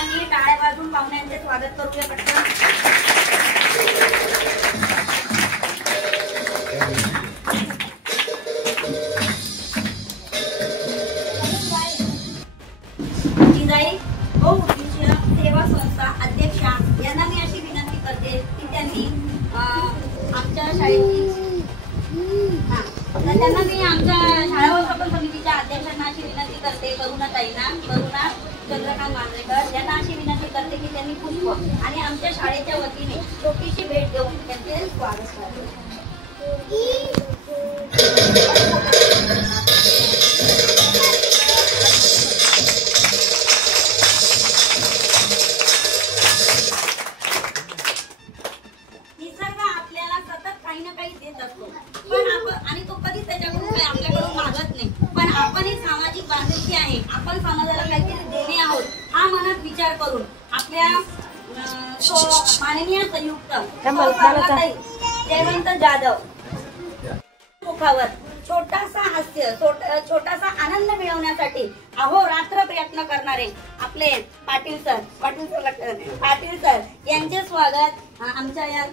सगळ्यांनी टाळ्या वाजवून पाहुण्यांचे स्वागत करूया पटकन. जिजाई व उद्देश सेवा संस्था अध्यक्षा यांना मी अशी विनंती करते की त्यांनी आमच्या शाळेची त्यांना मी आमच्या शाळा व्यवस्थापन समितीच्या अध्यक्षांना अशी विनंती करते, करुणाताईंना, करुणा चंद्रकांत मांजरेकर यांना अशी विनंती करते की त्यांनी पुष्प आणि आमच्या शाळेच्या वतीने छोटीशी भेट देऊन त्यांचे स्वागत करावे. निसर्ग आपल्याला सतत काही ना काही देत असतो, पण आपण आणि तो कधीच त्याच्याकडून काही आपल्याकडून मागत नाही. पण आपण एक सामाजिक बांधिलकी आहे, आपण समाजाला काहीतरी देणे आहोत हा मनात विचार करून आपल्या माननीय संयुक्त जयवंत जाधव मुखावर छोटासा हास्य, छोटासा आनंद मिळवण्यासाठी अहोरात्र प्रयत्न करणारे आपले पाटील सर यांचे स्वागत आमच्या या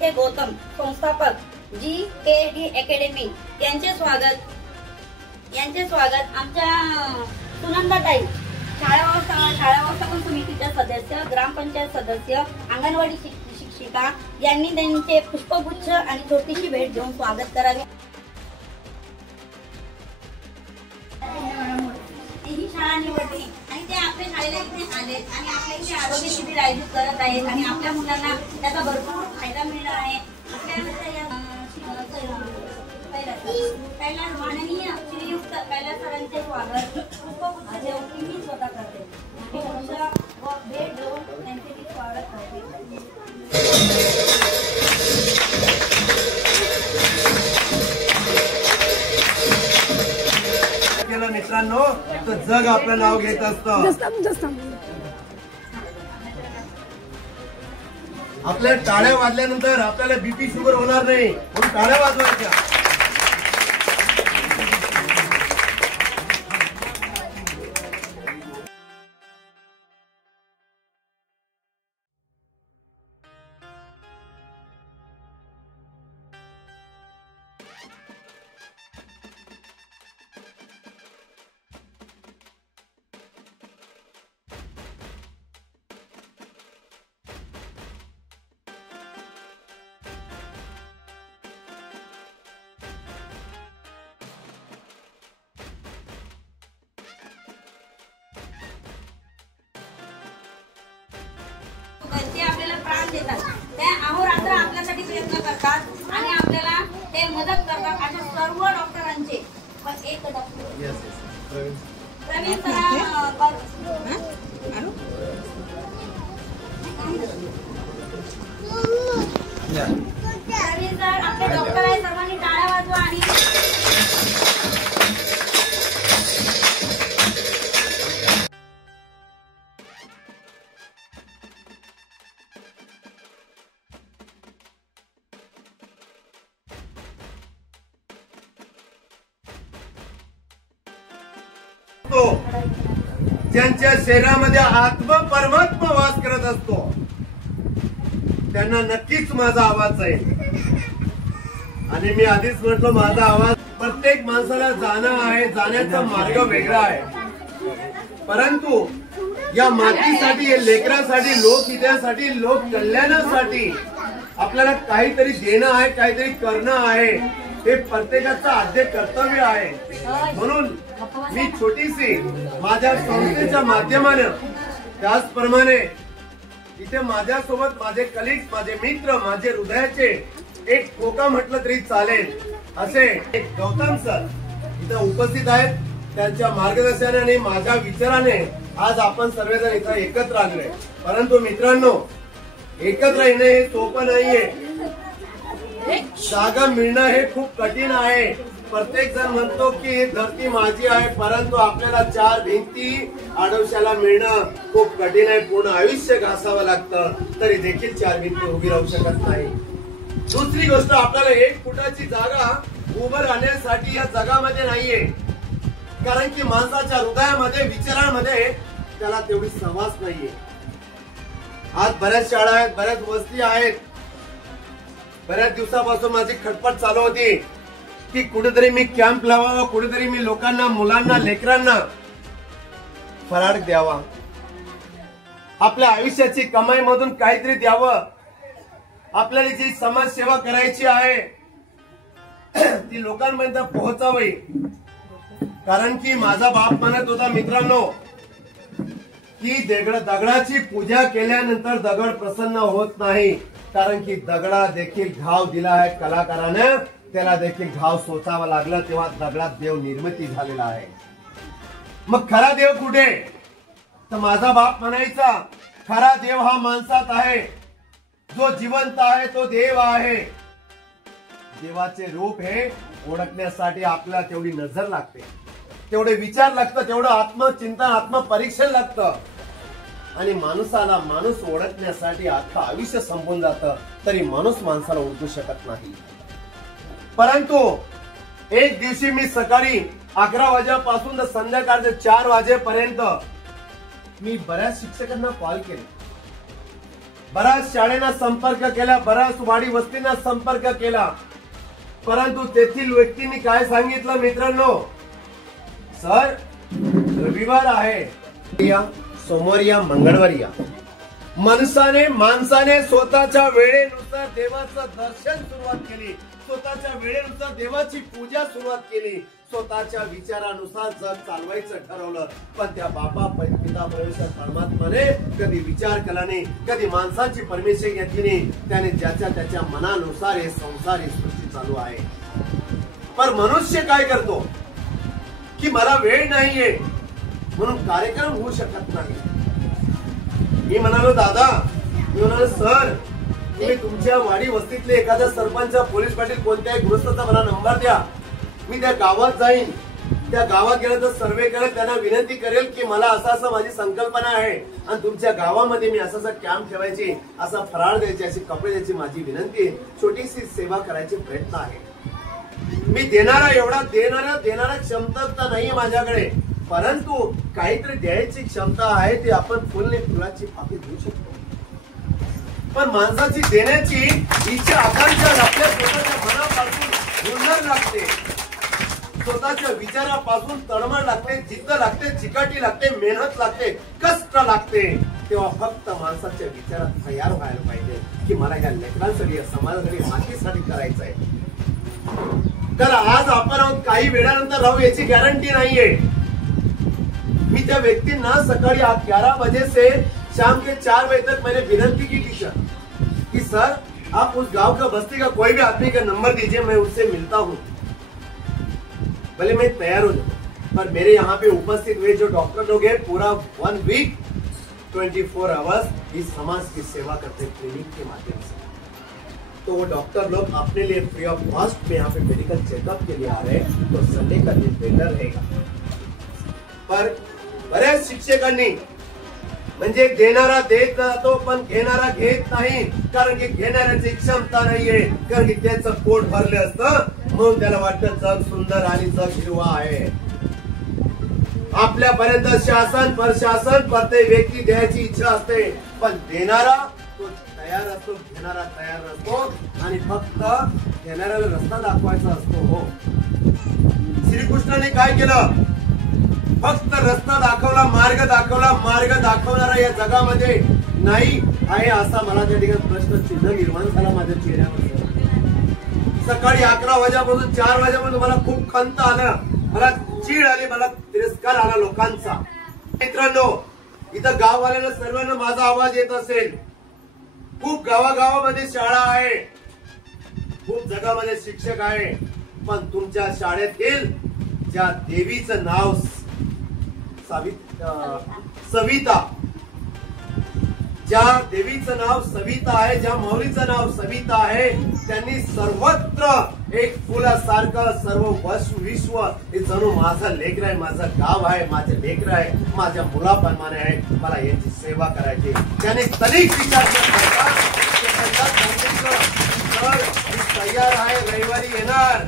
ते गौतम संस्थापक GKD अकॅडमी यांचे स्वागत आमच्या सुनंदाताई शाळा व्यवस्थापन समितीच्या सदस्य, ग्रामपंचायत सदस्य, अंगणवाडी शिक्षिका यांनी त्यांचे पुष्पगुच्छ आणि छोटीशी भेट देऊन स्वागत करावे. ही शाळा निवडली आणि ते आपल्या शाळेला इथे आले आणि आपल्या इथे आरोग्य शिबिर आयोजित करत आहेत आणि आपल्या मुलांना त्याचा भरपूर फायदा मिळणार आहे. कैलास माननीय श्रीयुक्त कैलास सरांचे स्वागत पुष्पगुच्छ देऊन मी स्वतः करते व भेट देऊन त्यांचे मी स्वागत करते. मित्रांनो, तर जग आपलं नाव घेत असतं. आपल्या टाळ्या वाजल्यानंतर आपल्याला BP शुगर होणार नाही, म्हणून टाळ्या वाजवायच्या. ते आपल्याला प्राण देतात, ते अहोरात्र आपल्यासाठी प्रयत्न करतात आणि आपल्याला ते मदत करतात. अशा सर्व डॉक्टरांचे एक डॉक्टर प्रवीण सर आपले डॉक्टर आहे, सर्वांनी टाळ्या वाजवा. आणि ज्यांच्या शरीरामध्ये आत्मा परमात्मा वास करत असतो त्यांना नक्कीच माझा आवाज आहे. आणि मी आधीच म्हटलं, माझा आवाज प्रत्येक माणसाला जाणं आहे, जाण्याचा मार्ग वेगळा आहे. परंतु या मातीसाठी, या लेकरासाठी, लोकहितासाठी, लोक कल्याणासाठी आपल्याला काहीतरी देणं आहे, काहीतरी करणं आहे. हे प्रत्येकाचं आद्य कर्तव्य आहे. म्हणून मी छोटीशी माझ्या संस्थेच्या माध्यमानं, त्याचप्रमाणे इथे माझ्यासोबत माझे कलिग्स, माझे मित्र, माझे हृदयाचे एक ठोका म्हटलं तरी चालेल असे गौतम सर इथे उपस्थित आहेत. त्यांच्या मार्गदर्शनाने आणि माझ्या विचाराने आज आपण सर्वजण इथं एकत्र आलोय. परंतु मित्रांनो, एकत्र येणे हे सोपं नाहीये. जागा मिळणं हे खूप कठीण आहे. प्रत्येक जण म्हणतो की धरती माझी आहे, परंतु आपल्याला चार भिंती आडोशाला मिळणं खूप कठीण आहे. पूर्ण आयुष्य घासावं लागतं तरी देखील चार भिंती उभी राहू शकत नाही. दुसरी गोष्ट, आपल्याला 1 फुटाची जागा उभं राहण्यासाठी या जगामध्ये नाहीये. कारण की माणसाच्या हृदयामध्ये विचारांमध्ये त्याला तेवढी सहवास नाहीये. आज बऱ्याच शाळा आहेत, बऱ्याच वस्ती आहेत. बऱ्याच दिवसापासून माझी खटपट चालू होती की कुठेतरी मी कॅम्प लावावा, कुठेतरी मी लोकांना, मुलांना, लेकरांना फराळ द्यावा, आपल्या आयुष्याची कमाई मधून काहीतरी द्यावं, आपल्याला जी समाजसेवा करायची आहे ती लोकांपर्यंत पोहोचावी. कारण की माझा बाप म्हणत होता मित्रांनो की दगडाची पूजा केल्यानंतर दगड प्रसन्न होत नाही, कारण की दगडा देखील घाव दिला आहे कलाकारानं, त्याला देखील घाव सोचावा लागला, तेव्हा दगडात देव निर्मिती झालेला आहे. मग खरा देव कुठे? तर माझा बाप म्हणायचा खरा देव हा माणसात आहे, जो जिवंत आहे तो देव आहे. देवाचे रूप हे ओळखण्यासाठी आपल्याला तेवढी नजर लागते, तेवढे विचार लागतं, तेवढं आत्मचिंतन, आत्मपरीक्षण लागतं. आणि माणसाला माणूस ओळखण्यासाठी अख्खं आयुष्य संपून जातं, तरी माणूस माणसाला ओळखू शकत नाही. परंतु एक दिवशी मी सकाळी 11 वाजेपासून तर संध्याकाळचे 4 वाजेपर्यंत मी बऱ्याच शिक्षकांना कॉल केले, बऱ्याच शाळेना संपर्क केला, बऱ्याच वाडी वस्तींना संपर्क केला. परंतु तेथील व्यक्तींनी काय सांगितलं मित्रांनो, सर रविवार आहे, या सोमवार या, मंगळवार या. माणसाने स्वतःच्या वेळेनुसार देवाचं दर्शन सुरुवात केली, स्वतःच्या वेळेनुसार देवाची पूजा सुरुवात केली, स्वतःच्या विचारानुसार जग चालवायचं ठरवलं. पण त्या बाबा पिता परमेश्वर परमात्माने कधी विचार केला नाही, कधी माणसाची परमिशन घेतली नाही. त्याने ज्याच्या त्याच्या मनानुसार हे संसार, ही सृष्टी चालू आहे. पण मनुष्य काय करतो की मला वेळ नाहीये म्हणून कार्यक्रम होऊ शकत नाही. मी म्हणालो दादा, मी म्हणालो सर, तुम्ही तुमच्या वाडी वस्तीतले एखादा सरपंच, पोलीस पाटील, कोणत्याही गृहस्थाचा मला नंबर द्या, मी त्या गावात जाईन. त्या गावात गेलं तर सर्वे करेल, त्यांना विनंती करेल की मला असं माझी संकल्पना आहे आणि तुमच्या गावामध्ये मी असं कॅम्प ठेवायची, असा फराळ द्यायची, अशी कपडे द्यायची माझी विनंती, छोटीशी सेवा करायची प्रयत्न आहे. मी देणारा एवढा देणारा क्षमता नाहीये माझ्याकडे, परंतु काहीतरी द्यायची क्षमता आहे, ती आपण फुलाची पाकळी देऊ शकतो. पण माणसाची देण्याची इच्छा, आकांक्षा आपल्या स्वतःच्या मनापासून हुनर लागते, स्वतःच्या विचारापासून तळमळ लागते, जिद्द लागते, चिकाटी लागते, मेहनत लागते, कष्ट लागते. तेव्हा फक्त माणसाच्या विचारात तयार व्हायला पाहिजे की मला या लेकरांसाठी, या समाजासाठी, मातीसाठी करायचं आहे. तर आज आपण काही वेळानंतर राहू याची गॅरंटी नाहीये. मी त्या व्यक्तींना सकाळी 11 बजे से शाम के 4 बजे तक मैंने विनंती की टीचर कि सर आप उस गांव का बस्ती का कोई भी आदमी का नंबर दीजिए, मैं उससे मिलता हूँ. भले मैं तैयार हो जाऊँ, पर मेरे यहाँ पे उपस्थित हुए जो डॉक्टर लोग हैं, पूरा 1 वीक 24 आवर्स इस समाज की सेवा करते क्लिनिक के माध्यम से. तो वो डॉक्टर लोग अपने लिए फ्री ऑफ कॉस्ट में यहाँ पे मेडिकल चेकअप के लिए आ रहे हैं, तो संडे का दिन बेटर रहेगा. पर बऱ्याच शिक्षकांनी म्हणजे देणारा देत जातो पण घेणारा घेत नाही, कारण की घेणाऱ्याची क्षमता नाहीये, कारण की त्याचं पोट भरले असतं म्हणून त्याला वाटतं जग सुंदर आणि जग हिरवा आहे. आपल्यापर्यंत शासन प्रशासन प्रत्येक व्यक्ती द्यायची इच्छा असते, पण देणारा तो तयार असतो, घेणारा तयार नसतो. आणि फक्त घेणाऱ्याला रस्ता दाखवायचा असतो. हो, श्रीकृष्णाने काय केलं? फक्त रस्ता दाखवला, मार्ग दाखवला. मार्ग दाखवणारा या जगामध्ये नाही आहे असा मला त्या ठिकाणी प्रश्नचिन्ह निर्माण झाला माझ्या चेहऱ्यावर. सकाळी 11 वाजेपासून 4 वाजेपर्यंत मला खूप खंत आलं, मला चीड आली, मला तिरस्कार आला लोकांचा. मित्रांनो, इथं गाववाल्यांना सर्वांना माझा आवाज येत असेल. खूप गावागावामध्ये शाळा आहे, खूप जगामध्ये शिक्षक आहे, पण तुमच्या शाळेतील ज्या देवीचं नाव सविता, ज्या देवीचं नाव सविता आहे, ज्या मौलीचं नाव सविता आहे, त्यांनी सर्वत्र एक फुलासारखं सर्व विश्व हे जणू माझं लेकर आहे, माझं गाव आहे, माझे लेकर आहे, माझ्या मुलाप्रमाणे आहे, मला यांची सेवा करायची. त्याने तरी विचार तयार आहे, रविवारी येणार.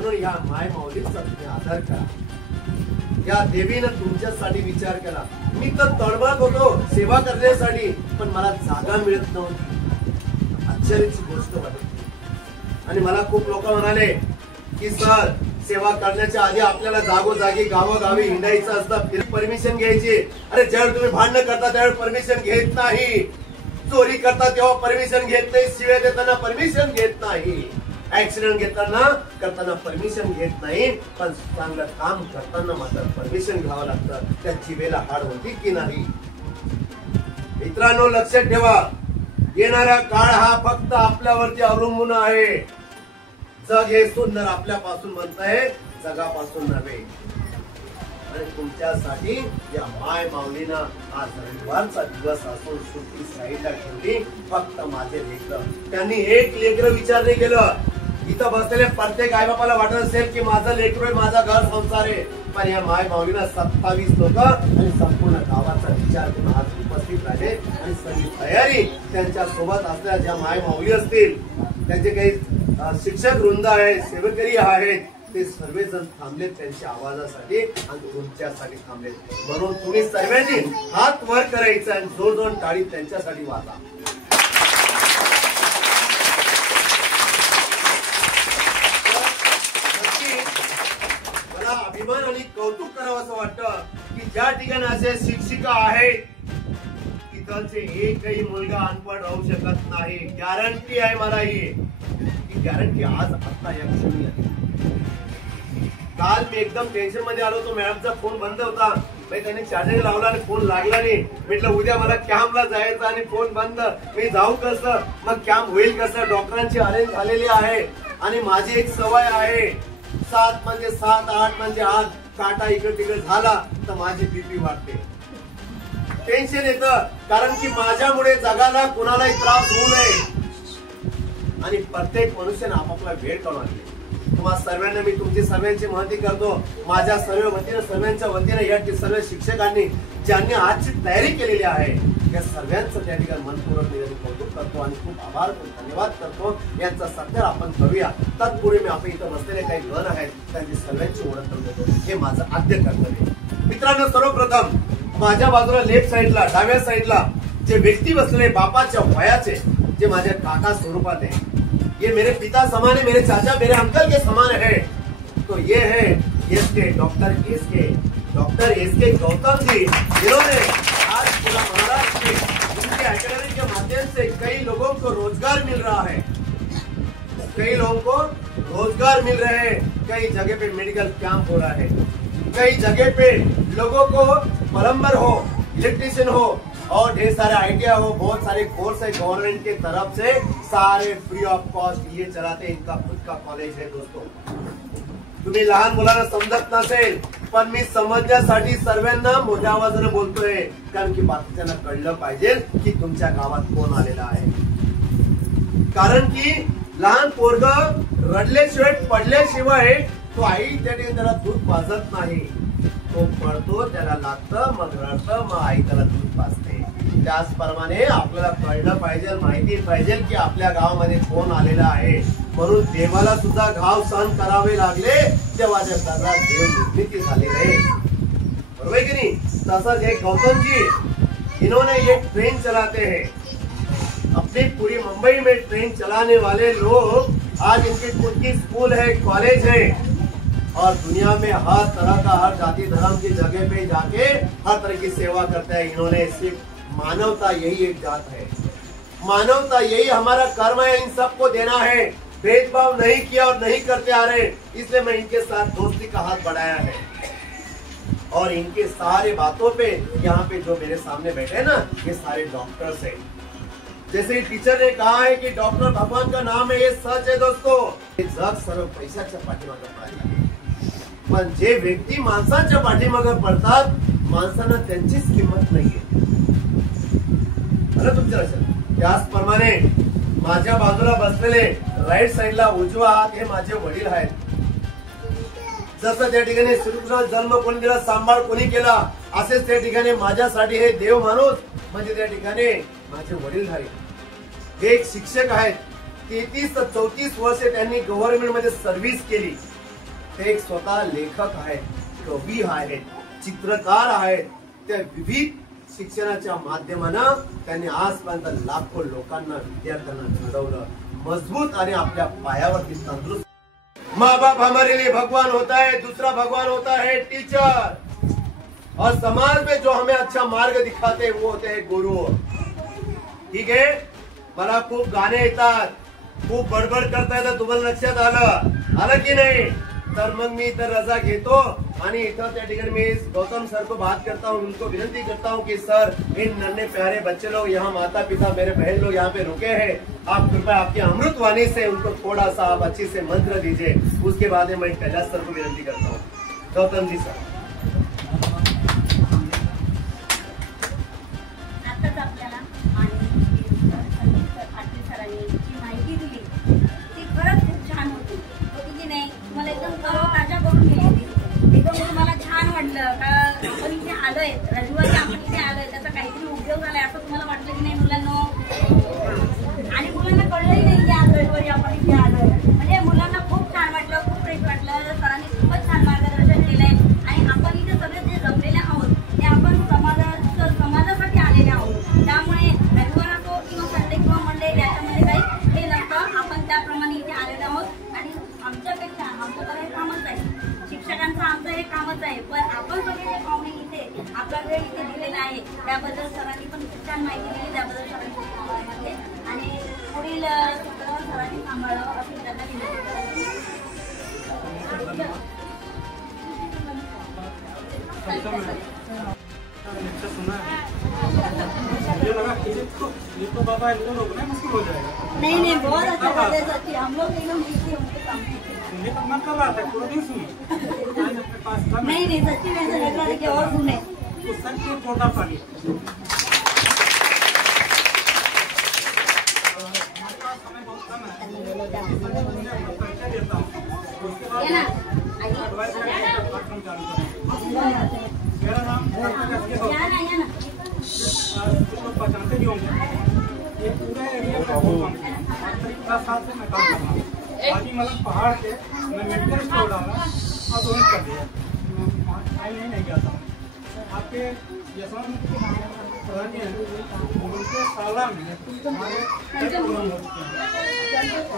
म्हणून या माय माऊलीचा तुम्ही आदर करा. या देवीनं तुमच्यासाठी विचार केला. मी तर तळमळत होतो सेवा करण्यासाठी, पण मला जागा मिळत नव्हती. आश्चर्याची गोष्ट वाटत. आणि मला खूप लोक म्हणाले की सर, सेवा करण्याच्या आधी आपल्याला जागोजागी गावोगावी हिंडायचं असतं, फिर परमिशन घ्यायची. अरे ज्यावेळी तुम्ही भांडण करता त्यावेळी परमिशन घेत नाही, चोरी करता तेव्हा परमिशन घेत नाही, शिव्या देताना परमिशन घेत नाही, ऍक्सिडेंट करताना परमिशन घेत नाही, पण चांगलं काम करताना मात्र परमिशन घ्यावं लागतं. त्या जिभेला हाड होती की नाही. मित्रांनो, लक्षात ठेवा, येणारा काळ हा फक्त आपल्यावरती अवलंबून आहे. जग हे सुंदर आपल्यापासून बनतंय, जगापासून नव्हे. आणि तुमच्यासाठी या माय माऊलीनं आज रविवारचा दिवस असून सुट्टी साईडला ठेवली. फक्त माझे लेकर, त्यांनी एक लेकर विचार नाही केलं. इथं बसलेले प्रत्येक आई बापाला वाटत असेल की माझं लेकर आहे, माझा घर संसार आहे, पण या माय माऊलीनं 27 लोक आणि संपूर्ण गावाचा विचार करून आज उपस्थित राहिले. आणि सगळी तयारी त्यांच्या सोबत असलेल्या ज्या माय माऊली असतील, त्यांचे काही शिक्षक वृंद आहेत, सेवकरी आहेत, ते सर्वजण थांबलेत त्यांच्या आवाजासाठी आणि तुमच्यासाठी थांबलेत. म्हणून तुम्ही सर्वांनी हात वर करायचा आणि जोर जोर टाळी त्यांच्यासाठी वाजा. मला अभिमान आणि कौतुक करावं असं वाटतं की ज्या ठिकाणी असे शिक्षिका आहेत, तिथलचे एकही मुलगा अनपढ राहू शकत नाही. गॅरंटी आहे मला ही गॅरंटी आज आता या क्षणी आहे. काल मी एकदम टेन्शन मध्ये आलो होतो, मॅडमचा फोन बंद होता, त्यांनी चार्जिंग लावला आणि फोन लागला नाही. म्हटलं उद्या मला कॅम्पला जायचं आणि फोन बंद, मी जाऊ कसं, मग कॅम्प होईल कसं. डॉक्टरांची अरेंज झालेली आहे आणि माझी एक सवय आहे, 7 म्हणजे 7, 8 म्हणजे 8, काटा इकडे तिकडे झाला तर माझी बीपी वाढते, टेन्शन येतं. कारण की माझ्यामुळे जगाला कुणालाही त्रास होऊ नये आणि प्रत्येक मनुष्याने आपापला वेळ काढून तुम्हा सर्वांना मी तुमची सर्वांची महती करतो. माझ्या सर्व वतीनं, सर्वांच्या वतीनं या सर्व शिक्षकांनी ज्यांनी आजची तयारी केलेली आहे, या सर्वांचं त्या ठिकाणी मनपूर्वक कौतुक करतो आणि खूप आभार, धन्यवाद करतो. यांचा सत्कार आपण करूया. तत्पूर्वी मी आपण इथं बसलेले काही गण आहेत त्यांची सर्वांची ओळख करून देतो. हे माझं आद्य कर्तव्य. मित्रांनो, सर्वप्रथम माझ्या बाजूला लेफ्ट साईडला, डाव्या साईडला जे व्यक्ती बसलेले बापाच्या वयाचे, जे माझ्या काका स्वरूपात आहे, ये मेरे पिता समान है, मेरे चाचा मेरे अंकल के समान है. तो ये है एसके डॉक्टर एस के गौतम जी, जिन्होंने आज पूरा महाराष्ट्र में उनके एकेडमी के माध्यम से कई लोगों को रोजगार मिल रहा है, कई लोगों को रोजगार मिल रहे हैं. कई जगह पे मेडिकल कैंप हो रहा है, कई जगह पे लोगों को प्लम्बर हो, इलेक्ट्रिशियन हो और ढेर सारे आइडिया हो, बहुत सारे कोर्स है गवर्नमेंट के तरफ से, सारे फ्री ऑफ कॉस्ट ये चलाते. इनका खुद का कॉलेज है. दोस्तों, तुम्ही लहान मुलांना समजत नसेल, पण मी समजण्यासाठी सर्वांना मोठ्या आवाजाने बोलतोय, कारण की बाकीच्यांना कळलं पाहिजे की तुमच्या गावात कोण आलेला आहे. कारण की लहान पोरग रडल्याशिवाय, पडल्याशिवाय तो आई त्या ठिकाणी त्याला दूध पाजत नाही. तो पडतो, त्याला लागतं, मग रडतं, मग आई त्याला दूध पाजते. त्याचप्रमाणे आपल्याला कळलं पाहिजे, माहिती पाहिजे की आपल्या गावामध्ये कोण आलेला आहे. म्हणून देवाला सुद्धा घाव सहन करावे लागले तेव्हा त्या सगळ्या देव निर्मिती झाली आहे. बरोबर की नाही. तसंच एक गौतम जी, इन्होंने एक ट्रेन चलाते हैं, अपनी पूरी मुंबई में ट्रेन चलाने वाले लोग, आज इनकी खुद की स्कूल है, कॉलेज है और दुनिया में हर तरह का, हर जाति धर्म की जगह पे जाके हर तरह की सेवा करते हैं. इन्होंने सिर्फ मानवता, यही एक जात है, मानवता यही हमारा कर्म है, इन सबको देना है. भेदभाव नहीं किया और नहीं करते आ रहे, इसलिए मैं इनके साथ दोस्ती का हाथ बढ़ाया है. और इनके सारे बातों पे यहाँ पे जो मेरे सामने बैठे हैं ना, ये सारे डॉक्टर्स हैं. जैसे टीचर ने कहा है कि डॉक्टर भगवान का नाम है, ये सच है दोस्तों. जग सर्व पैशाच्या पाठीमागे पळायला, पण जे व्यक्ती माणसाच्या पाठीमागे पडतात, माणसांना त्यांचीच किंमत नाहीये. तुमच्या लक्षात. त्याचप्रमाणे माझ्या बाजूला बसलेले राईट साईडला उजवा हात हे माझे वडील आहेत. जसं त्या ठिकाणी श्रीकृष्ण जन्म कोणी दिला, सांभाळ कोणी केला, असेच त्या ठिकाणी माझ्यासाठी हे देव माणूस म्हणजे त्या ठिकाणी माझे वडील झाले. हे एक शिक्षक आहेत. 33 ते 34 वर्षे त्यांनी गव्हर्नमेंट मध्ये सर्व्हिस केली. ते एक स्वतः लेखक आहेत, कवी आहेत, चित्रकार आहेत. त्या विविध शिक्षणाच्या माध्यमानं त्यांनी आजपर्यंत लाखो लोकांना, विद्यार्थ्यांना घडवलं, मजबूत आणि आपल्या पायावरती तंदुरुस्त. माँ बाप हमारे लिए भगवान होता है, दूसरा भगवान होता है टीचर, और समाज में जो हमें अच्छा मार्ग दिखाते हैं वो होते हैं गुरु. ठीक आहे, मला खूप गाणे येतात, खूप बडबड करता येतात, तुम्हाला लक्षात आलं की नाही? तर मग मी इतर रजा घेतो आणि इथं त्या ठिकाणी मी गौतम सर को बात करता हूँ, उनको विनंती करता हूँ कि सर इन नन्हे प्यारे बच्चे लोग यहाँ, माता पिता मेरे बहन लोग यहाँ पे रुके हैं, आप कृपया आपकी अमृत वाणी से उनको थोड़ा सा आप अच्छी से मंत्र दीजिए. उसके बाद में मैं कैलाश सर को विनंती करता हूँ. गौतम जी सर. आताच आपल्याला पाटील सरांनी जी माहिती दिली ती खरंच खूप छान होती की नाही? मला एकदम ताजा करून दिली होती. एकदम तुम्हाला छान वाटलं का आपण इथे आलोय, रविवारी आपण इथे आलोय, त्याचा काहीतरी उपयोग झालाय असं तुम्हाला वाटलं की नाही मुलांना? आणि मुलांना कळलंही नाही की आज रविवारी आपण इथे आलोय. म्हणजे मुलांना खूप छान वाटलं, खूप फ्रेश वाटलं. सरांनी खूपच छान मार्गदर्शन केलंय. आणि आपण इथे सगळे जे जमलेले आहोत ते आपण समाजासाठी आलेले आहोत. त्यामुळे रविवार असो किंवा संडे किंवा मंडे याच्यामध्ये काही हे नसतं. आपण त्याप्रमाणे इथे आलेलो आहोत आणि आमच्यापेक्षा आमचं तर हे कामच आहे, शिक्षकांचं आमचं हे कामच आहे. पण आपण सगळे जे पाहुणे इथे आपला वेळ इथे दिलेला आहे त्याबद्दल सरांनी पण खूप छान माहिती दिली. त्याबद्दल सरांनी खूप आभार मानले आणि पुढील सरांनी सांभाळावं अशी त्यांना विनंती करायची. नहीं नहीं, बहुत अच्छा कर रहे सच्ची. हम लोग एकदम बिजी होंगे काम नहीं नहीं, सच्ची में ऐसा लग रहा है कि और सुने. मेरा नाम पहचानते भी होंगे. ये पूरे एरिया में 10 साल से मैं काम कर रहा हूँ. अभी मतलब पहाड़ के मैं मेडिकल स्टोर डाला और डोनेट कर दिया. नहीं गया था. आपके यशवंत प्रधान जी हैं, उनके साला में हमारे कई प्रोग्राम हो चुके हैं.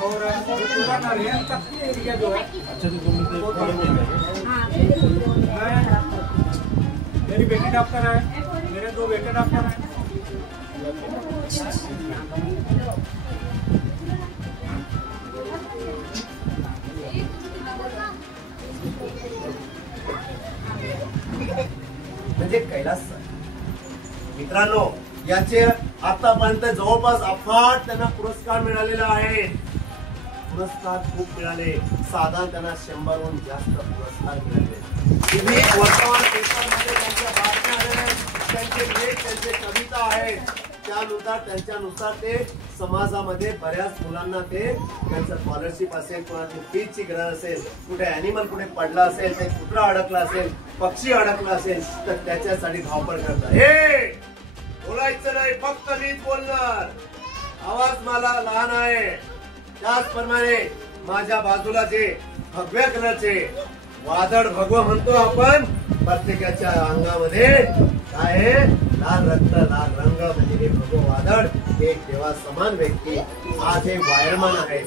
और पूरा नारियल तक के एरिया जो है मेरी बेटी डॉक्टर है, मेरे 2 बेटे डॉक्टर हैं. म्हणजे कैलास सर. मित्रांनो, याचे आतापर्यंत जवळपास अफाट त्यांना पुरस्कार मिळालेला आहे. पुरस्कार खूप मिळाले, साधारण त्यांना 100हून जास्त पुरस्कार मिळाले. विविध वर्तमान पेपरमध्ये त्यांच्या बातम्या आलेल्या आहेत, त्यांचे लेख, त्यांचे कविता आहेत. त्यानुसार ते समाजामध्ये बऱ्याच मुलांना ते त्यांचं स्कॉलरशिप असेल, कोणाची फीची गरज असेल, कुठे अॅनिमल कुठे पडला असेल, ते कुत्रा अडकला असेल, पक्षी अडकला असेल तर त्याच्यासाठी धावपळ करतात. हे बोलायचं नाही, फक्त मीच बोलणार. आवाज मला लहान आहे. त्याचप्रमाणे माझ्या बाजूला जे भगव्या कलरचे वादळ भगवा म्हणतो आपण, प्रत्येकाच्या अंगामध्ये काय आहे? लाल रक्त, लाल रंग, म्हणजे हे भगव वादळ. हे देवा समान व्यक्ती आज हे वायरमन आहेत.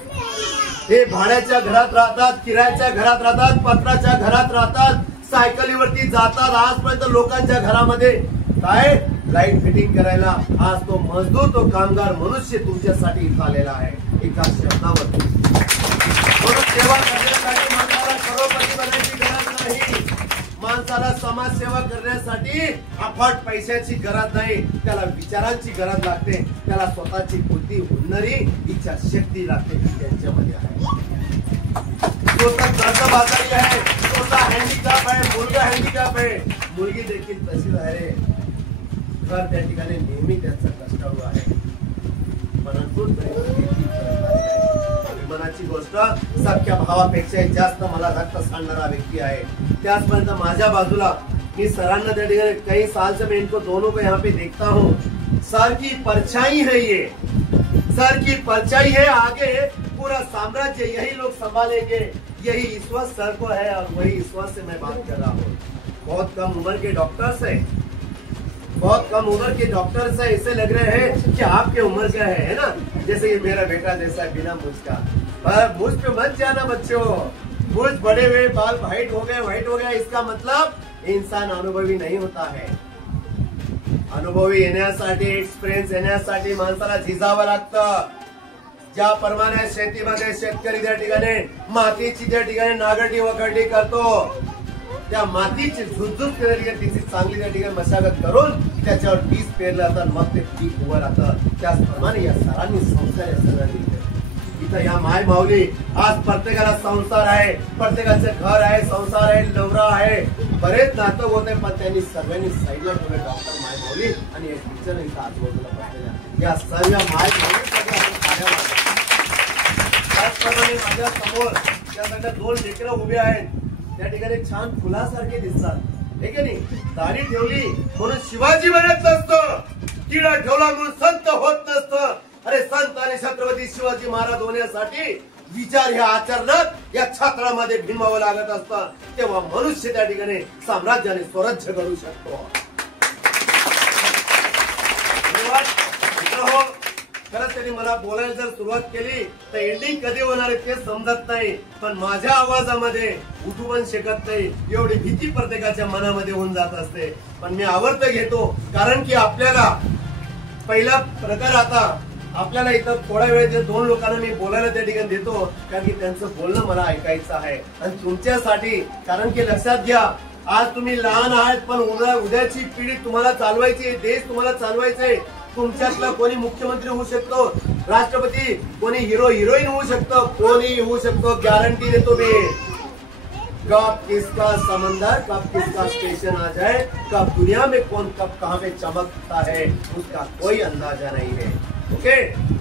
हे भाड्याच्या घरात राहतात, किरायाच्या घरात राहतात, पत्राच्या घरात राहतात, सायकलीवरती जातात. आजपर्यंत लोकांच्या घरामध्ये काय लाईट फिटिंग करायला आज तो मजदूर, तो कामगार मनुष्य तुमच्यासाठी इथं आलेला आहे एका शब्दावरती. म्हणून सेवा करण्यासाठी माणसाला करोडपती बनायची गरज नाही. माणसाला समाजसेवा करण्यासाठी अफाट पैशाची गरज नाही, त्याला विचारांची गरज लागते. त्याला स्वतःची बुद्धी, हुन्नरी, इच्छा शक्ती लागते, ती त्यांच्यामध्ये आहे. स्वतः कर्जबाजारी आहे, स्वतः हँडिकॅप आहे, मुलगा हँडिकॅप आहे, मुलगी देखील तशीच आहे. घर त्या ठिकाणी नेहमी त्यांचं कष्टाळू आहे. परंतु अभिमानाची गोष्ट, सख्या भावापेक्षाही जास्त मला रक्त सांडणारा व्यक्ती आहे. त्याचपर्यंत माझ्या बाजूला मी सरांना त्या ठिकाणी कई साल से मैं इनको दोनों को यहाँ पे देखता हूँ. सर की परछाई है ये, सर की परछाई है. आगे पूरा साम्राज्य यही लोग संभालेंगे, यही ईश्वर सर को है और वही ईश्वर से मैं बात कर रहा हूँ। बहुत कम उम्र के डॉक्टर्स है, बहुत कम उम्र के डॉक्टर्स है, इससे लग रहे हैं कि आपके उम्र क्या है ना, जैसे ये मेरा बेटा जैसा है बिना मुझ का। पर मुझ पे मत जाना बच्चों, मुझ बड़े हुए बाल व्हाइट हो गए, इसका मतलब इंसान अनुभवी नहीं होता है। अनुभवी येण्यासाठी, एक्सपिरियन्स येण्यासाठी माणसाला झिजावं लागतं। ज्याप्रमाणे शेतीमध्ये शेतकरी त्या ठिकाणी मातीची त्या ठिकाणी नागरटी वखरटी करतो, त्या मातीची झुजझुज तिची चांगली त्या ठिकाणी मशागत करून त्याच्यावर बीज पेरलं जातं, मग ते पीक उभं राहतं। त्याचप्रमाणे या सरांनी संस्कार या सगळ्यांनी इथं या माय माऊली आज प्रत्येकाला संसार आहे, प्रत्येकाचं घर आहे, संसार आहे, नवरा आहे, बरेच नातक होते, पण त्यांनी सर्वांनी साईडला ठेवले डॉक्टर माय माऊली आणि एक टीचर इथं आजूबाजूला बसलेल्या या सर्व माय माऊली। त्याचप्रमाणे माझ्या समोर त्यासाठी 2 लेकरं उभे आहेत, त्या ठिकाणी छान फुलासारखे दिसतात, हे की नाही? दाढी ठेवली म्हणून शिवाजी बनत नसतं, किडा ठेवला म्हणून संत होत नसतं। अरे संत आणि छत्रपती शिवाजी महाराज होण्यासाठी विचार ह्या आचरणात या छात्रामध्ये भिनवावं लागत असतं, तेव्हा मनुष्य त्या ठिकाणी साम्राज्याने स्वराज्य करू शकतो। धन्यवाद। खरंच त्यांनी मला बोलायला जर सुरुवात केली तर एंडिंग कधी होणार आहे ते समजत नाही, पण माझ्या आवाजामध्ये उठू पण शकत नाही, एवढी भीती प्रत्येकाच्या मनामध्ये होऊन जात असते। पण मी आवर्त घेतो, कारण की आपल्याला पहिला प्रकार आता आपल्याला इथं थोडा वेळ जे 2 लोकांना मी बोलायला त्या ठिकाणी देतो, कारण की त्यांचं बोलणं मला ऐकायचं आहे आणि तुमच्यासाठी। कारण की लक्षात घ्या, आज तुम्ही लहान आहात, पण उद्याची पिढी तुम्हाला चालवायची आहे, देश तुम्हाला चालवायचा आहे। तुमच्यातला कोणी मुख्यमंत्री होऊ शकतो, राष्ट्रपती, कोणी हिरो हिरोईन होऊ शकतो, कोणी होऊ शकतो, गॅरंटी देतो मी। कब किसका समंदर, कब किसका स्टेशन आ जाए, कब दुनिया में कौन कब कहां पे चमकता है, उसका कोई अंदाजा नहीं है। ओके,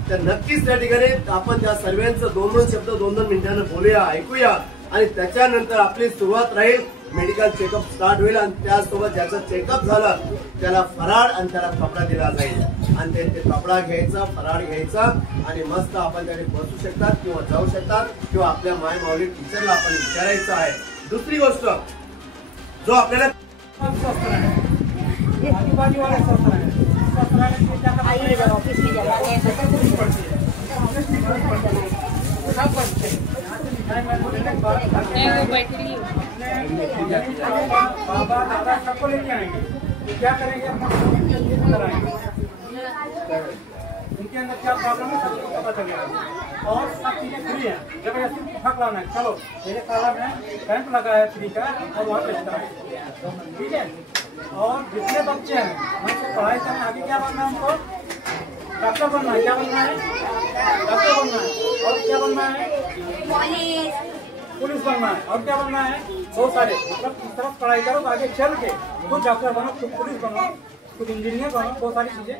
तर नक्कीच त्या ठिकाणी आपण त्या सर्वांचं 2-2 शब्द 2-2 मिनिटांनी बोलूया, ऐकूया आणि त्याच्यानंतर आपली सुरुवात राहील, मेडिकल चेकअप स्टार्ट होईल आणि त्यासोबत ज्याचं चेकअप झालं त्याला फराळ आणि त्याला कपडा दिला जाईल आणि ते कपडा घ्यायचा, फराळ घ्यायचा आणि मस्त आपण त्याने बसू शकतात किंवा जाऊ शकतात किंवा आपल्या माय माऊली टीचरला आपण विचारायचं आहे। दुसरी गोष्ट जो आपल्याला आजूबाजू वाले सस्ता है, ऑफिस में बाबा दादा सबको लेके आएंगे, तो क्या करेंगे, उनके अंदर क्या प्रॉब्लम है सबको पता चलेगा और सब चीजें फ्री है। जबरदस्ती फक लाना है, चलो मेरे साला में कैंप लगा है फ्री का और वहाँ बेचता है, ठीक है। और जितने बच्चे हैं हमको पढ़ाई करना, आगे क्या बनना है, हमको डॉक्टर बनना है, क्या बनना है, डॉक्टर बनना है, और क्या बनना है, पुलिस बनना है, और क्या बनना है, बहुत सारे, मतलब इस तरफ पढ़ाई करो, आगे चल के खुद डॉक्टर बनो, खुद पुलिस बनो, खुद इंजीनियर बनो, बहुत सारी चीजें।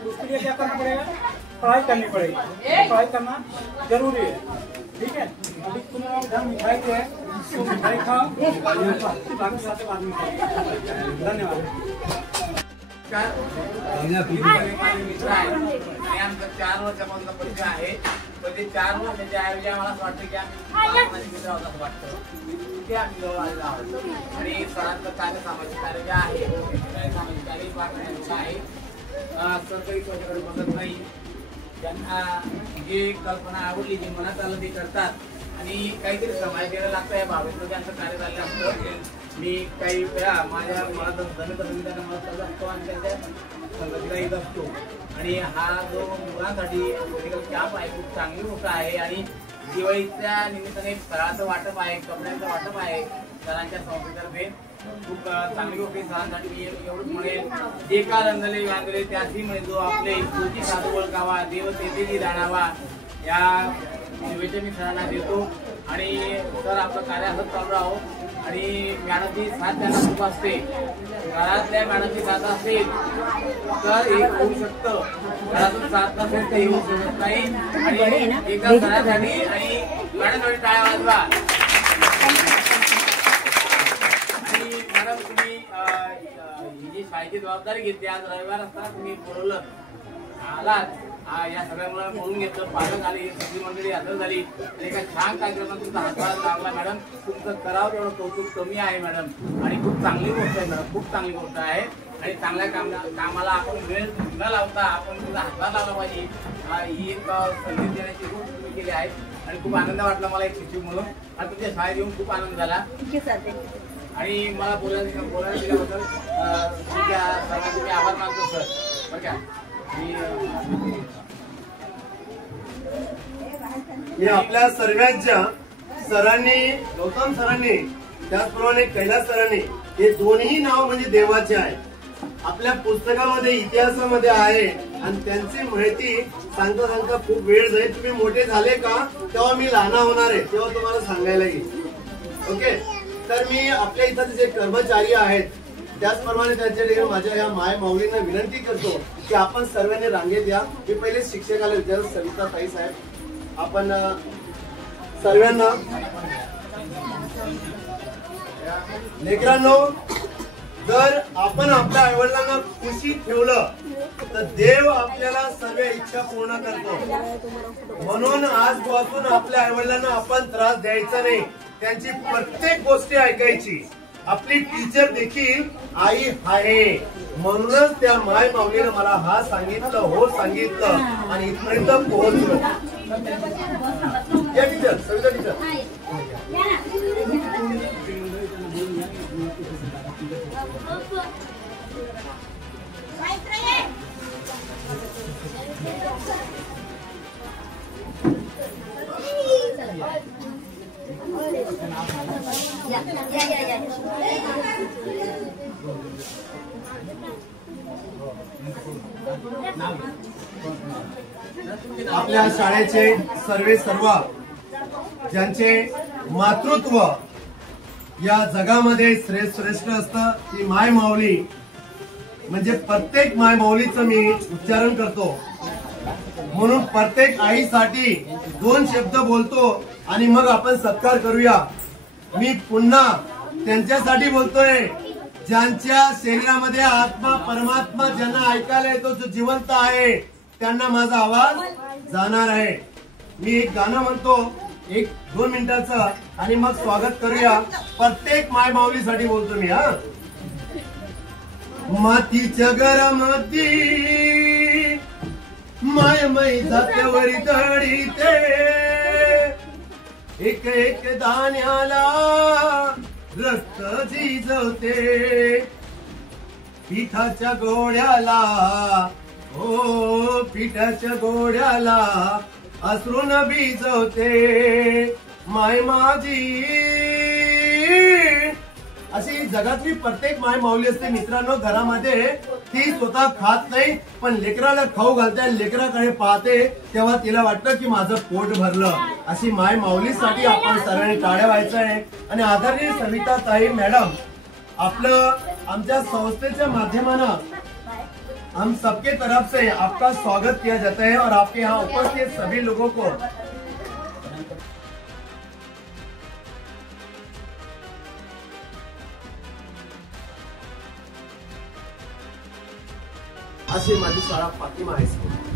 उसके लिए क्या करना पड़ेगा, पढ़ाई करनी पड़ेगी, पढ़ाई करना जरूरी है, ठीक है। अभी तुम लोग घर मिठाई जो है तो मिठाई खाओ, बाकी साथ बाद में खाओ। धन्यवाद। 4 वर्षापासून परिचय आहे, पण ते 4 वर्षाच्या ऐवजी आम्हाला असं वाटतं की आम्ही मित्र आहोत असं वाटतं, तिथे आम्ही जवळ आलेलो आहोत। आणि सरांचं कार्य सामाजिक कार्य जे आहे, सामाजिक कार्य वाटण्याचं आहे, सरकारी कोणाकडे बघत नाही, त्यांना जी कल्पना आवडली, जी मनात आलं ते करतात आणि काहीतरी समाज द्यायला लागतं, या भावेतनं त्यांचं कार्य झालं असतं। मी काही वेळा मला जमत असेल त्यांना मदत करत असतो आणि त्यांच्या संगतीला येत असतो आणि हा जो मुलांसाठी मेडिकल कॅम्प आहे खूप चांगली गोष्ट आहे आणि दिवाळीच्या निमित्ताने फराळाचं वाटप आहे, कपड्यांचं वाटप आहे सरांच्या संस्थेतर्फे, खूप चांगली गोष्ट आहे सरांसाठी। मी एवढंच म्हणेल, जे का रंगले वांगले त्याची म्हणजे जो आपले कृती साधू ओळखावा, देव तेथेही जाणावा, या शुभेच्छा मी सरांना देतो आणि सर आपलं कार्य असंच चालू राहो आणि मॅडमची साथ त्यांना खूप असते, घरातल्या मॅडमची साथ असेल तर हे होऊ शकतं, घरातून साथ नसेल तर हे होऊ शकत नाही आणि एका घरासाठी आणि मॅडमसाठी टाळ्या वाजवा। आणि मॅडम तुम्ही ही जी शाळेची जबाबदारी घेतली, आज रविवार असताना तुम्ही बोलवलं आलात या सगळ्या मुलांना बोलून घेतलं, पालक आले, सगळी मंडळी हजर झाली आणि एका छान कार्यक्रमात तुमचा हातभार लागला मॅडम. तुमचं करावं तेवढं कौतुक कमी आहे मॅडम आणि खूप चांगली गोष्ट आहे मॅडम, खूप चांगली गोष्ट आहे आणि चांगल्या कामाला आपण वेळ न लावता आपण तुमचा हातभार लावला पाहिजे. ही एक संधी देण्याची गोष्ट तुम्ही केली आहे आणि खूप आनंद वाटला मला एक शिक्षक म्हणून आणि तुमच्या शाळेत येऊन खूप आनंद झाला आणि मला बोलायला दिल्याबद्दल तुमच्या सर्वांचे मी आभार मानतो सर. बरं का मी आपल्या सर्वांच्या सरांनी, गौतम सरांनी त्याचप्रमाणे कैलास सरांनी, हे दोन्ही नाव म्हणजे देवाचे आहे. आपल्या पुस्तकामध्ये इतिहासामध्ये आहे आणि त्यांची माहिती सांगता सांगता खूप वेळ जाईल. तुम्ही मोठे झाले का तेव्हा मी लहान होणार आहे, तेव्हा तुम्हाला सांगायला येईल. ओके, तर मी आपल्या इथं जे कर्मचारी आहेत त्याचप्रमाणे त्यांच्या माझ्या या माय माऊलींना विनंती करतो की आपण सर्वांनी रांगेत या. मी पहिले शिक्षकाला विचारतो, सविता ताई साहेब, आपण सर्वांना लेकरांनो, जर आपण आपल्या आईवडिलांना खुशी ठेवलं तर देव आपल्याला सर्व इच्छा पूर्ण करतो. म्हणून आजपासून आपल्या आईवडिलांना आपण त्रास द्यायचा नाही, त्यांची प्रत्येक गोष्ट ऐकायची. आपली टीचर देखील आई आहे, म्हणूनच त्या माय माऊलीनं मला हा सांगितलं, हो सांगितलं आणि इथपर्यंत पोहोचलो. या टीचर, सविता टीचर. आपल्या शाळेचे सर्व ज्यांचे मातृत्व या जगामध्ये श्रेष्ठ असतं ती माय माऊली, म्हणजे प्रत्येक माय माऊलीचं मी उच्चारण करतो. म्हणून प्रत्येक आईसाठी 2 शब्द बोलतो आणि मग आपण सत्कार करूया. मी पुन्हा त्यांच्यासाठी बोलतोय ज्यांच्या शरीरामध्ये आत्मा परमात्मा ज्यांना ऐकायला येतो, जो जिवंत आहे, त्यांना माझा आवाज जाणार आहे. मी एक गाणं म्हणतो 1-2 मिनिटाचं आणि मग स्वागत करूया. प्रत्येक माय माऊलीसाठी बोलतो मी. हा, मातीच्या घरामध्ये मायमय जात्यावरी दडीते, एक एक दाण्याला रक्त झिजवते, पिठाच्या गोळ्याला, हो पिठाच्या गोळ्याला अश्रून भिजवते माय माझी. अशी जगातली प्रत्येक माय माऊली असते मित्रांनो. घरामध्ये ती स्वतः खात नाही पण लेकराला खाऊ घालते, लेकराकडे पाहते तेव्हा तिला वाटतं की माझं पोट भरलं. अशी माय माऊलीसाठी आपण सर्वांनी टाळ्या व्हायचं आहे. आणि आदरणीय सविता ताई मॅडम, आपलं आमच्या संस्थेच्या माध्यमानं हम सबके तरफ से आपका स्वागत किया जाता है और आपके यहाँ उपस्थित सभी लोगों को अशी माझी शाळा फातिमा हायस्कूल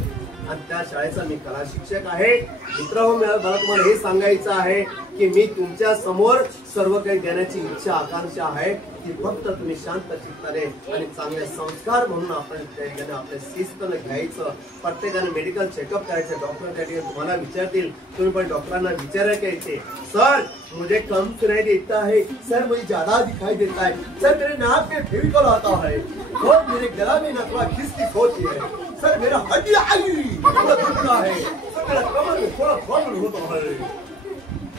आणि त्या शाळेचा मी कला शिक्षक आहे. मित्रांनो, मला तुम्हाला हे सांगायचं आहे की मी तुमच्या समोर सर्व काही देण्याची इच्छा आकांक्षा आहे की फक्त तुम्ही शांत चित्ताने आणि चांगले संस्कार म्हणून आपण आपल्या शिस्तने घ्यायचं. प्रत्येकाने मेडिकल चेकअप करायचं. डॉक्टर त्या ठिकाणी तुम्हाला विचारतील, तुम्ही पण डॉक्टरांना विचारायला यायचे, सर मुझे कम सुनाई देता है, सर मुझे ज्यादा दिखाई देता है, सर मेरे नाक में फेविकॉल आता है, और मेरे गला में नकवा खिसखिस होती है, सर मेरा हड्डी थोड़ा दुखता है, सर मेरा कमर में थोड़ा प्रॉब्लम होता है.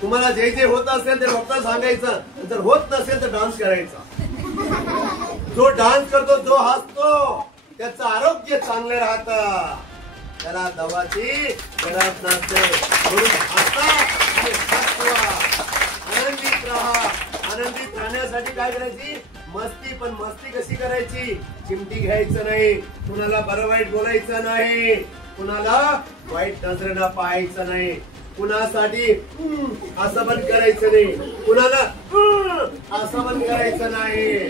तुम्हाला जे जे होत असेल ते डॉक्टर सांगायचं, जर होत नसेल तर डान्स करायचा. जो डान्स करतो, जो हसतो, त्याचं आरोग्य चांगलं राहतं, त्याला दवाची गरज नसते. म्हणून हसा आणि हसवा, आनंदित राहा. आनंदित राहण्यासाठी काय करायची? मस्ती. पण मस्ती कशी करायची? चिमटी घ्यायचं नाही, कुणाला बरं वाईट बोलायचं नाही, कुणाला वाईट नजरेनं पाहायचं नाही, कुणासाठी असं पण करायचं नाही, कुणाला असं पण करायचं नाही.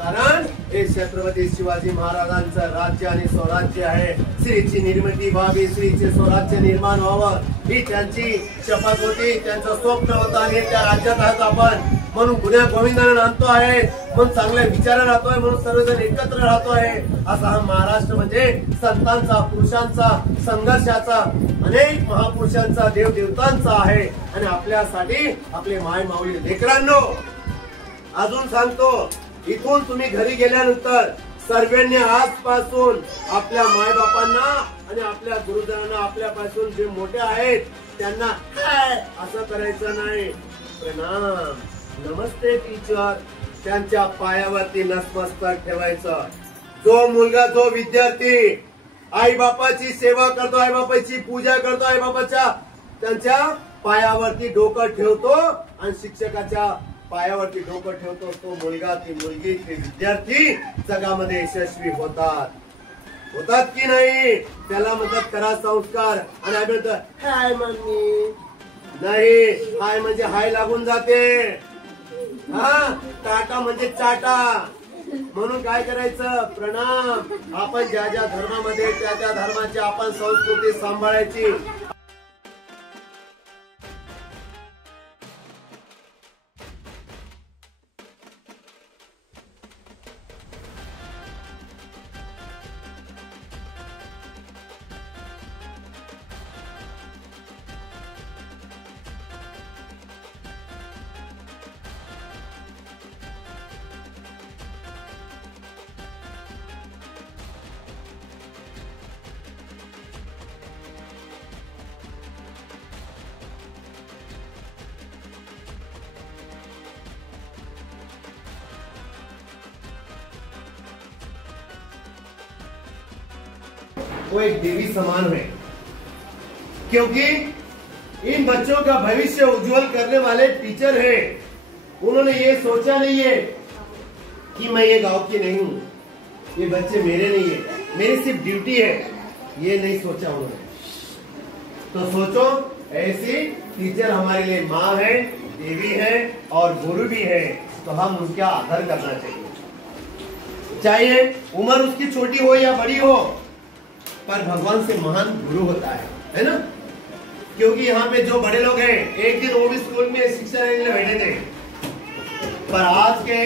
कारण हे छत्रपती शिवाजी महाराजांचं राज्य आणि स्वराज्य आहे. स्त्रीची निर्मिती व्हावी, स्त्रीचे स्वराज्य निर्माण व्हावं ही त्यांची शपथ होती, त्यांचं स्वप्न होतं आणि त्या राज्यात आहोत आपण म्हणून गुन्ह्या गोविंदाने नांदतो आहे, म्हणून चांगल्या विचार राहतोय, म्हणून सर्वजण एकत्र राहतो आहे. असा हा महाराष्ट्र म्हणजे संतांचा, पुरुषांचा, संघर्षाचा, अनेक महापुरुषांचा, देवदेवतांचा आहे. आणि आपल्यासाठी आपले माय माऊली लेकरांनो, अजून सांगतो, इथून तुम्ही घरी गेल्यानंतर सर्वांनी आजपासून आपल्या मायबापांना आणि आपल्या गुरुजनांना, आपल्यापासून जे मोठे आहेत त्यांना असं करायचं नाही. प्रणाम, नमस्ते टीचर, त्यांच्या पायावरती नतमस्तक ठेवायचं. जो मुलगा, जो विद्यार्थी आई बापाची सेवा करतो, आई बापाची पूजा करतो, आई बापाच्या त्यांच्या पायावरती डोकं ठेवतो आणि शिक्षकाच्या पायावरती डोकं ठेवतो, तो मुलगा, ती मुलगी, ते विद्यार्थी जगामध्ये यशस्वी होतात की नाही. त्याला म्हणतात करा संस्कार. आणि आम्ही म्हणतो हाय मम्मी, नाही, हाय म्हणजे हाय लागून जाते, हा, टाटा म्हणजे चाटा. म्हणून काय करायचं, प्रणाम. आपण ज्या ज्या धर्मामध्ये त्या त्या धर्माची आपण संस्कृती सांभाळायची. वो एक देवी समान है, क्योंकि इन बच्चों का भविष्य उज्जवल करने वाले टीचर हैं. उन्होंने ये सोचा नहीं है कि मैं ये गांव की नहीं हूँ, ये बच्चे मेरे नहीं है, मेरी सिर्फ ड्यूटी है, ये नहीं सोचा उन्होंने. तो सोचो, ऐसी टीचर हमारे लिए माँ है, देवी है और गुरु भी है, तो हम उनका आदर करना चाहिए. चाहे उम्र उसकी छोटी हो या बड़ी हो, पर भगवान से महान गुरु होता है ना. क्योंकि यहाँ पे जो बड़े लोग हैं, एक दिन वो भी स्कूल में शिक्षा लेने बैठे थे, पर आज के